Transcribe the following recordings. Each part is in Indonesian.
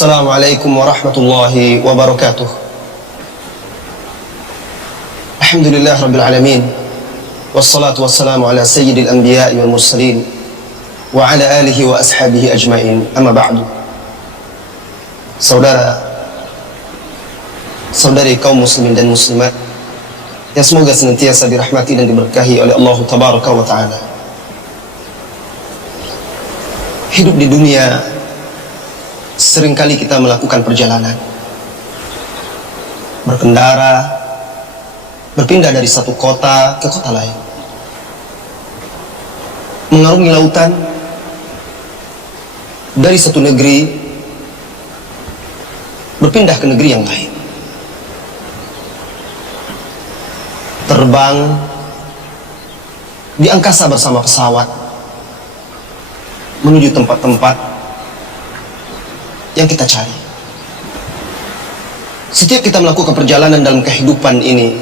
Assalamualaikum warahmatullahi wabarakatuh. Alhamdulillah rabbil alamin. Wassalatu wassalamu ala sayyidil anbiya'i wal mursalin wa ala alihi wa ashabihi ajmain. Amma ba'du. Saudari kaum muslimin dan muslimat yang semoga senantiasa dirahmati dan diberkahi oleh Allah tabaraka wa ta'ala. Hidup di dunia, seringkali kita melakukan perjalanan, berkendara, berpindah dari satu kota ke kota lain, mengarungi lautan, dari satu negeri berpindah ke negeri yang lain, terbang di angkasa bersama pesawat menuju tempat-tempat yang kita cari. Setiap kita melakukan perjalanan dalam kehidupan ini,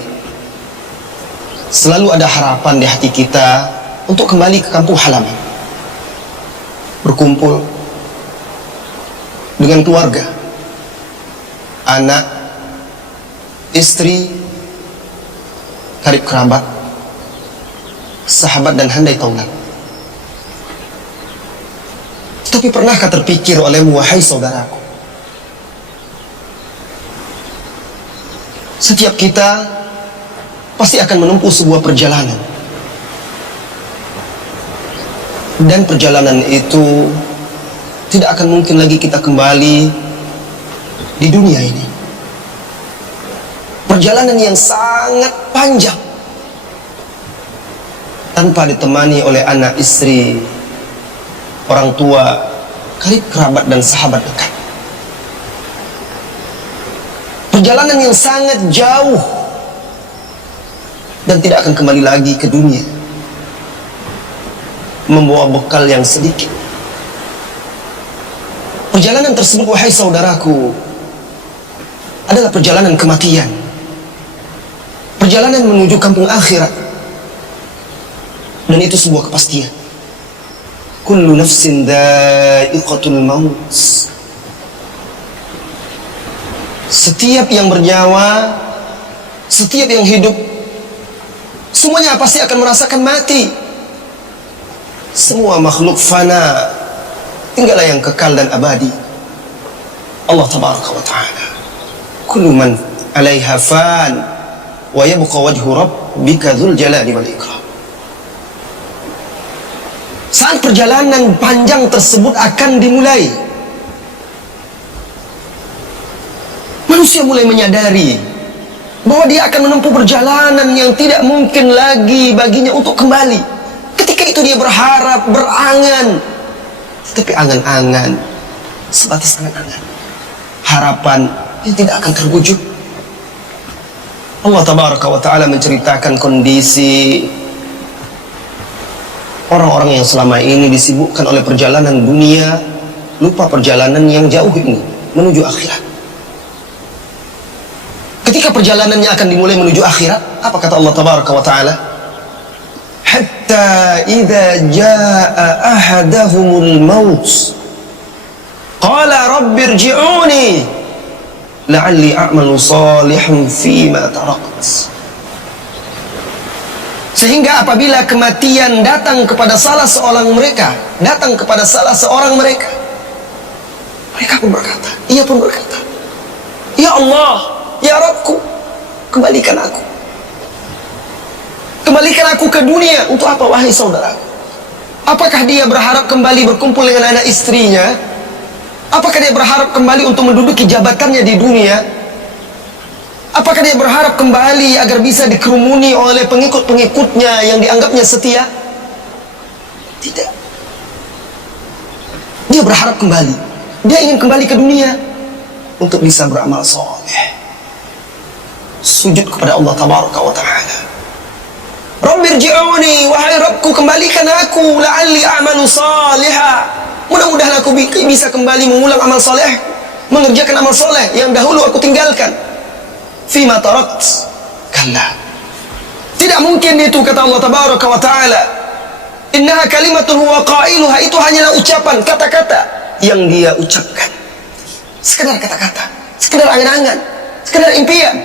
selalu ada harapan di hati kita untuk kembali ke kampung halaman, berkumpul dengan keluarga, anak, istri, karib kerabat, sahabat dan handai taulan. Tapi pernahkah terpikir olehmu, wahai saudaraku, setiap kita pasti akan menempuh sebuah perjalanan, dan perjalanan itu tidak akan mungkin lagi kita kembali di dunia ini. Perjalanan yang sangat panjang tanpa ditemani oleh anak, istri, orang tua, karib kerabat dan sahabat dekat. Perjalanan yang sangat jauh dan tidak akan kembali lagi ke dunia, membawa bekal yang sedikit. Perjalanan tersebut, wahai saudaraku, adalah perjalanan kematian, perjalanan menuju kampung akhirat. Dan itu sebuah kepastian. Kullu nafsin dha'iqatul maut. Setiap yang bernyawa, setiap yang hidup, semuanya pasti akan merasakan mati. Semua makhluk fana, tinggallah yang kekal dan abadi, Allah tabaraka wa ta'ala. Kullu man 'alaiha fan wa yabqa wajhu rabbika dzul jalali wal ikram. Saat perjalanan panjang tersebut akan dimulai, manusia mulai menyadari bahwa dia akan menempuh perjalanan yang tidak mungkin lagi baginya untuk kembali. Ketika itu dia berharap, berangan, tetapi angan-angan sebatas angan-angan, harapan yang tidak akan terwujud. Allah tabaraka wa ta'ala menceritakan kondisi orang-orang yang selama ini disibukkan oleh perjalanan dunia, lupa perjalanan yang jauh ini menuju akhirat. Ketika perjalanannya akan dimulai menuju akhirat, apa kata Allah tabaraka wa ta'ala? Hatta idza jaa ahadahumul maut qala rabbi irji'uni la'alli a'malu salihan fima tarakt. Sehingga apabila kematian datang kepada salah seorang mereka, mereka pun berkata, ia pun berkata, ya Allah, ya Rabbku, kembalikan aku. Kembalikan aku ke dunia. Untuk apa, wahai saudara? Apakah dia berharap kembali berkumpul dengan anak istrinya? Apakah dia berharap kembali untuk menduduki jabatannya di dunia? Apakah dia berharap kembali agar bisa dikerumuni oleh pengikut-pengikutnya yang dianggapnya setia? Tidak. Dia berharap kembali. Dia ingin kembali ke dunia untuk bisa beramal soleh, sujud kepada Allah tabaraka wa ta'ala, Rabbirji'uni, wahai Rabbku kembalikan aku, la'alli a'malu salihah, mudah-mudahan aku bisa kembali mengulang amal soleh, mengerjakan amal soleh yang dahulu aku tinggalkan. Fima tarakt, kalla, tidak mungkin itu, kata Allah tabaraka wa ta'ala. Innaha kalimatun huwa qailuha, itu hanyalah ucapan, kata-kata yang dia ucapkan, sekedar kata-kata, sekedar angan-angan, sekedar impian.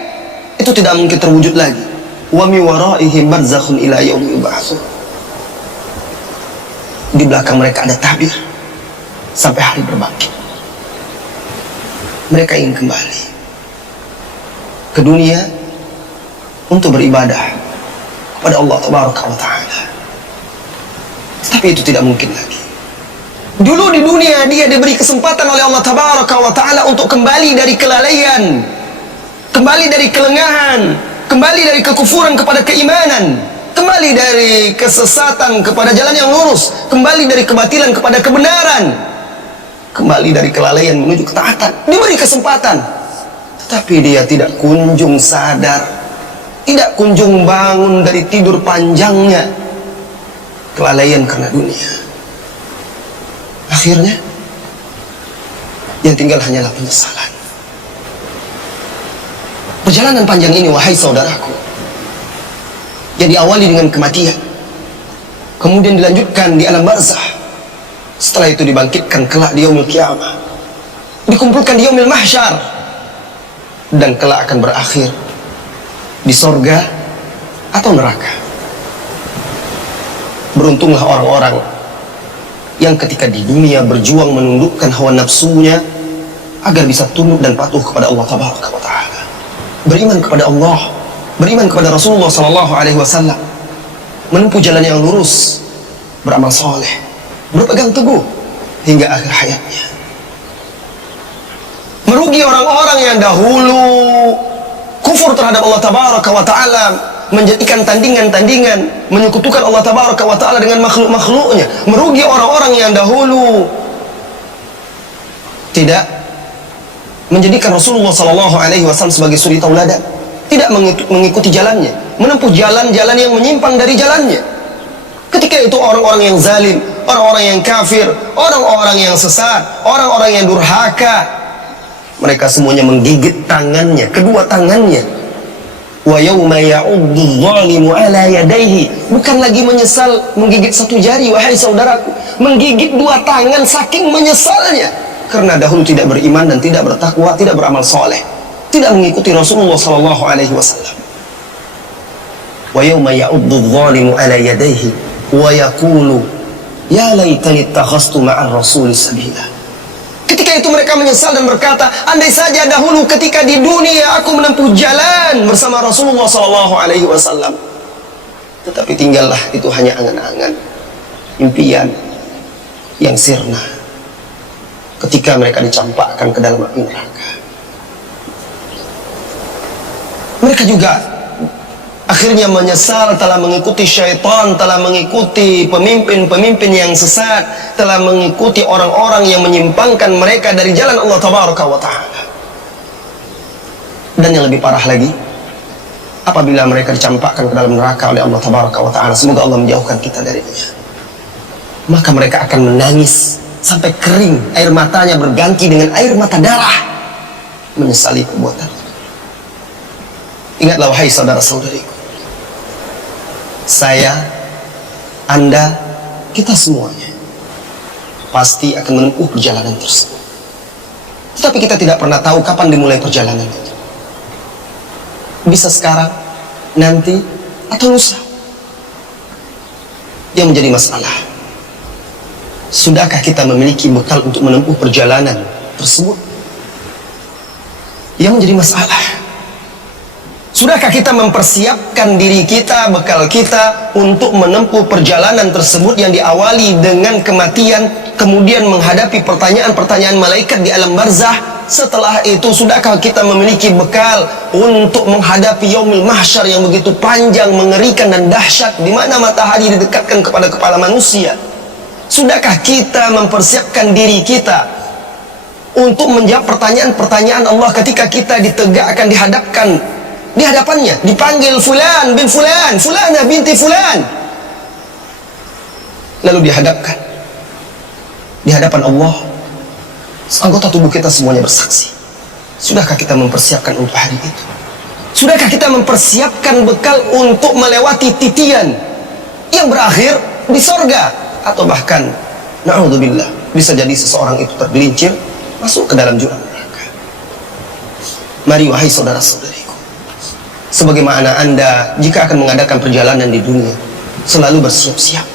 Itu tidak mungkin terwujud lagi. Wa mi waraihim barzakhun ila yaumi yub'atsun, di belakang mereka ada tabir sampai hari berbangkit. Mereka ingin kembali ke dunia untuk beribadah kepada Allah tabaraka wa ta'ala, tapi itu tidak mungkin lagi. Dulu di dunia dia diberi kesempatan oleh Allah tabaraka wa ta'ala untuk kembali dari kelalaian, kembali dari kelengahan, kembali dari kekufuran kepada keimanan, kembali dari kesesatan kepada jalan yang lurus, kembali dari kebatilan kepada kebenaran, kembali dari kelalaian menuju ketaatan. Diberi kesempatan, tetapi dia tidak kunjung sadar, tidak kunjung bangun dari tidur panjangnya, kelalaian karena dunia. Akhirnya yang tinggal hanyalah penyesalan. Perjalanan panjang ini, wahai saudaraku, yang diawali dengan kematian, kemudian dilanjutkan di alam barzah, setelah itu dibangkitkan kelak di yaumil qiyamah, dikumpulkan di yaumil mahsyar, dan kelak akan berakhir di sorga atau neraka. Beruntunglah orang-orang yang ketika di dunia berjuang menundukkan hawa nafsunya agar bisa tunduk dan patuh kepada Allah tabaraka wa ta'ala, beriman kepada Allah, beriman kepada Rasulullah SAW, menempuh jalan yang lurus, beramal soleh, berpegang teguh hingga akhir hayatnya. Merugi orang-orang yang dahulu kufur terhadap Allah tabaraka wa ta'ala, menjadikan tandingan-tandingan, menyekutukan Allah tabaraka wa ta'ala dengan makhluk-makhluknya. Merugi orang-orang yang dahulu tidak menjadikan Rasulullah SAW sebagai suri tauladan, tidak mengikuti jalannya, menempuh jalan-jalan yang menyimpang dari jalannya. Ketika itu orang-orang yang zalim, orang-orang yang kafir, orang-orang yang sesat, orang-orang yang durhaka, mereka semuanya menggigit tangannya, kedua tangannya. Wa yauma ya'uddu dhalimu ala yadayhi, bukan lagi menyesal menggigit satu jari, wahai saudaraku, menggigit dua tangan saking menyesalnya, karena dahulu tidak beriman dan tidak bertakwa, tidak beramal soleh, tidak mengikuti Rasulullah SAW. Wa yauma ya'uddu dhalimu ala yadayhi wa yaqulu ya laitani ittakhadhtu ma'ar rasuli sabila. Ketika itu mereka menyesal dan berkata, andai saja dahulu ketika di dunia aku menempuh jalan bersama Rasulullah SAW. Tetapi tinggallah itu hanya angan-angan, impian yang sirna ketika mereka dicampakkan ke dalam api neraka. Mereka juga akhirnya menyesal telah mengikuti syaitan, telah mengikuti pemimpin-pemimpin yang sesat, telah mengikuti orang-orang yang menyimpangkan mereka dari jalan Allah tabaraka wa ta'ala. Dan yang lebih parah lagi, apabila mereka dicampakkan ke dalam neraka oleh Allah tabaraka wa ta'ala, semoga Allah menjauhkan kita darinya, maka mereka akan menangis sampai kering, air matanya berganti dengan air mata darah, menyesali perbuatan. Ingatlah wahai saudara-saudariku, saya, Anda, kita semuanya pasti akan menempuh perjalanan tersebut. Tetapi kita tidak pernah tahu kapan dimulai perjalanan itu. Bisa sekarang, nanti, atau lusa. Yang menjadi masalah, sudahkah kita memiliki bekal untuk menempuh perjalanan tersebut? Yang menjadi masalah, sudahkah kita mempersiapkan diri kita, bekal kita untuk menempuh perjalanan tersebut yang diawali dengan kematian, kemudian menghadapi pertanyaan-pertanyaan malaikat di alam barzah? Setelah itu, sudahkah kita memiliki bekal untuk menghadapi yaumil mahsyar yang begitu panjang, mengerikan dan dahsyat, di mana matahari didekatkan kepada kepala manusia? Sudahkah kita mempersiapkan diri kita untuk menjawab pertanyaan-pertanyaan Allah ketika kita ditegakkan, dihadapkan di hadapannya, dipanggil fulan bin fulan, fulana binti fulan, lalu dihadapkan di hadapan Allah. Anggota tubuh kita semuanya bersaksi. Sudahkah kita mempersiapkan untuk hari itu? Sudahkah kita mempersiapkan bekal untuk melewati titian yang berakhir di sorga? Atau bahkan, na'udzubillah, bisa jadi seseorang itu tergelincir masuk ke dalam jurang neraka. Mari wahai saudara-saudariku, sebagaimana Anda jika akan mengadakan perjalanan di dunia, selalu bersiap-siap,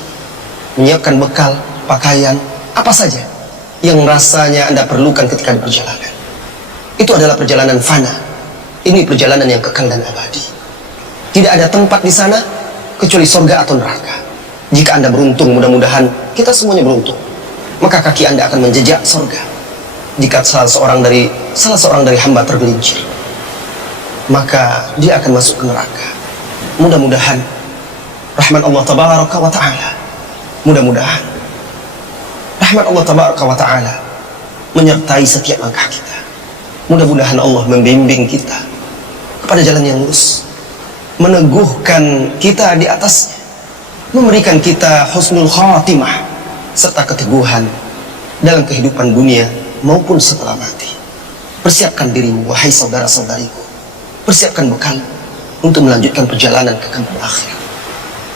menyiapkan bekal, pakaian, apa saja yang rasanya Anda perlukan ketika di perjalanan. Itu adalah perjalanan fana. Ini perjalanan yang kekal dan abadi. Tidak ada tempat di sana kecuali surga atau neraka. Jika Anda beruntung, mudah-mudahan kita semuanya beruntung, maka kaki Anda akan menjejak surga. Jika salah seorang dari hamba tergelincir, maka dia akan masuk ke neraka. Mudah-mudahan rahmat Allah tabaraka wa ta'ala, mudah-mudahan rahmat Allah tabaraka wa ta'ala menyertai setiap langkah kita. Mudah-mudahan Allah membimbing kita kepada jalan yang lurus, meneguhkan kita di atasnya, memberikan kita husnul khatimah serta keteguhan dalam kehidupan dunia maupun setelah mati. Persiapkan dirimu wahai saudara-saudariku, persiapkan bekal untuk melanjutkan perjalanan ke kampung akhirat.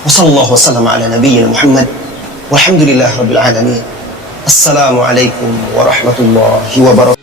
Wassallallahu wasallam ala nabiyyina Muhammad walhamdulillah rabbil alamin. Assalamualaikum warahmatullahi wabarakatuh.